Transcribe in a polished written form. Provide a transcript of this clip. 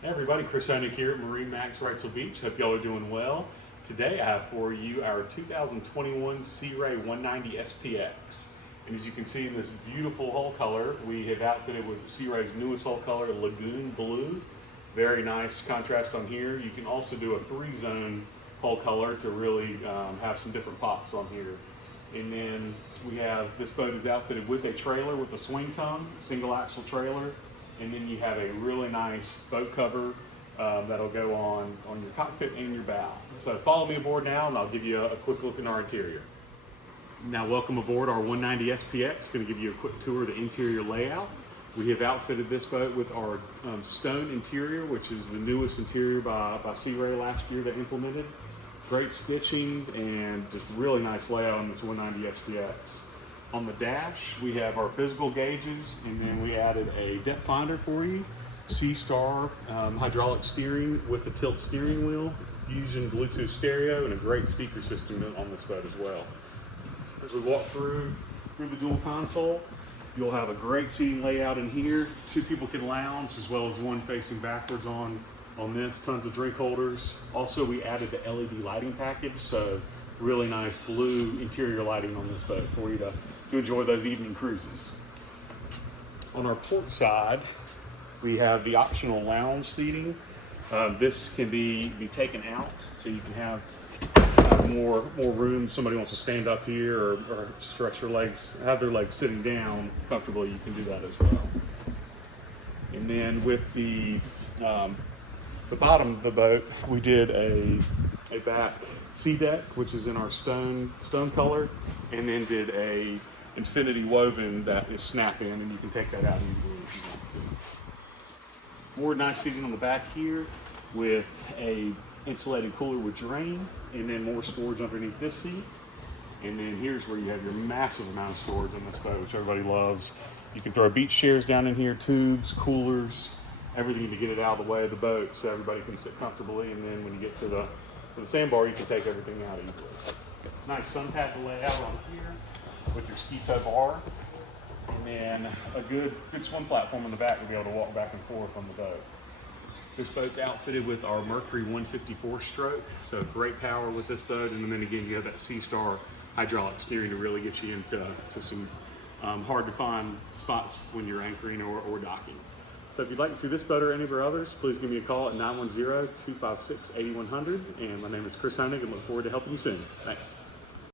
Hey everybody, Chris Honig here at MarineMax Wrightsville Beach. Hope y'all are doing well. Today I have for you our 2021 Sea Ray 190 SPX. And as you can see in this beautiful hull color, we have outfitted with Sea Ray's newest hull color, Lagoon Blue. Very nice contrast on here. You can also do a 3-zone hull color to really have some different pops on here. And then we have, this boat is outfitted with a trailer with a swing tongue, single axle trailer. And then you have a really nice boat cover that'll go on your cockpit and your bow. So follow me aboard now and I'll give you a quick look in our interior. Now welcome aboard our 190 SPX. Going to give you a quick tour of the interior layout. We have outfitted this boat with our stone interior, which is the newest interior by Sea Ray last year they implemented. Great stitching and just really nice layout on this 190 SPX. On the dash, we have our physical gauges, and then we added a depth finder for you, C-Star hydraulic steering with the tilt steering wheel, Fusion Bluetooth stereo, and a great speaker system on this boat as well. As we walk through the dual console, you'll have a great seating layout in here. 2 people can lounge, as well as 1 facing backwards on this. Tons of drink holders. Also, we added the LED lighting package, so really nice blue interior lighting on this boat for you to enjoy those evening cruises. On our port side, we have the optional lounge seating. This can be taken out, so you can have more room. Somebody wants to stand up here or stretch their legs, have their legs sitting down comfortably, you can do that as well. And then with the bottom of the boat, we did a back sea deck, which is in our stone color, and then did a infinity woven that is snap in, and you can take that out easily if you want to. More nice seating on the back here with a insulated cooler with drain, and then more storage underneath this seat. And then here's where you have your massive amount of storage on this boat, which everybody loves. You can throw beach chairs down in here, tubes, coolers, everything to get it out of the way of the boat so everybody can sit comfortably. And then when you get to the sandbar, you can take everything out easily. Nice sun pad to lay out on here with your ski tow bar, and then a good swim platform in the back to be able to walk back and forth on the boat. This boat's outfitted with our Mercury 154 stroke, so great power with this boat. And then again, you have that C-Star hydraulic steering to really get you into some hard to find spots when you're anchoring or docking. So if you'd like to see this boat or any of our others, please give me a call at 910-256-8100. And my name is Chris Honig, and look forward to helping you soon. Thanks.